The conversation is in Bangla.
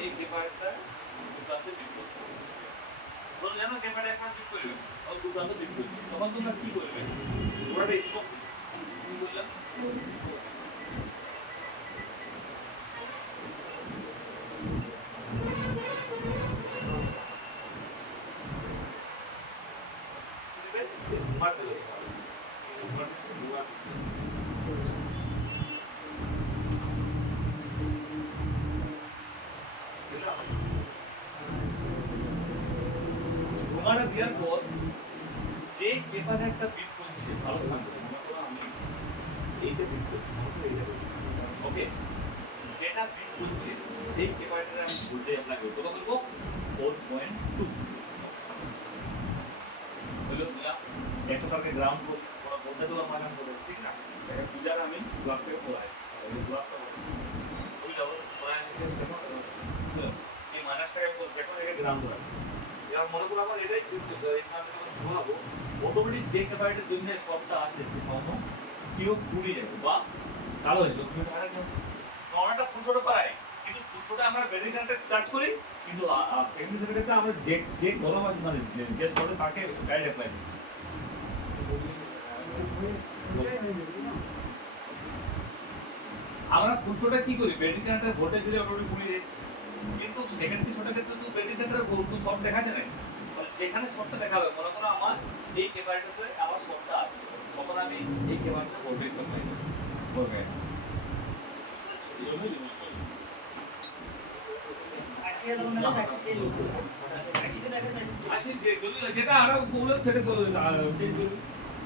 এই পেপারটা দুটাতে বিট করতে হবে। ধরুন জানো পেপারটা একবার বিট করবে, আর দুটাতে বিট করছে, তখন তোমরা কি করবে? পুরোটা স্টপ কি বললাম? মারতে হবে, ঘুমাটা দেওয়ার পর যে পেপারে একটা বিট করছে, ভালো থাকছে, আমি এইটা বিট করছি, ওকে, যেটা বিট করছে সেই পেপারটা আমি ভোল্টেজ অ্যাপ্লাই করবো, কত করবো? 4.2 হলো দিলাম। একটা সার্কিট গ্রাউন্ড করব, ওরা বলতে তো মানান করে, ঠিক না? এটা পূজার আমি ব্লককে পড়াই, এই ব্লকটা ওই ডাবল পড়াই নিতে দেখো, এই মানাসটাকে দেখো, এটা গ্রাউন্ড করা। এবার মনে করো আমার এটাই করতে হয়, এখানে যখন শোনাবো অটোমেটিক যে ক্যাপাসিটির জন্য শর্টটা আছে সেই সময় কিও পুড়ে যাবে বা কালো হয়ে যাবে, কিন্তু এটা নর্মালটা ফুলছোটো পায়, কিন্তু ফুলছোটা আমরা ব্যাটারি কানেক্টেড চার্জ করি, কিন্তু সেকেন্ড সেকেন্ডে আমরা যে যে গরম আছে মানে যে শর্টে তাকে গাইড অ্যাপ্লাই করছি। আমরা ফুলছোটা কি করি? ব্যাটারি কানেক্টেড ভোল্টেজ দিলে অটোমেটিক পুড়ে যায়, কিন্তু সেকেন্ডারি শর্টের ক্ষেত্রে তো ব্যাটারি কানেক্টেড ভোল্টেজ শর্ট দেখা যায় না। যেখানে শর্টটা দেখাবে, মনে করো আমার এই ক্যাপাসিটরে আমার শর্টটা আছে, তখন আমি এই ক্যাপাসিটর ভোল্টেজ করবে যেটা আরো প্রবলেম সেটা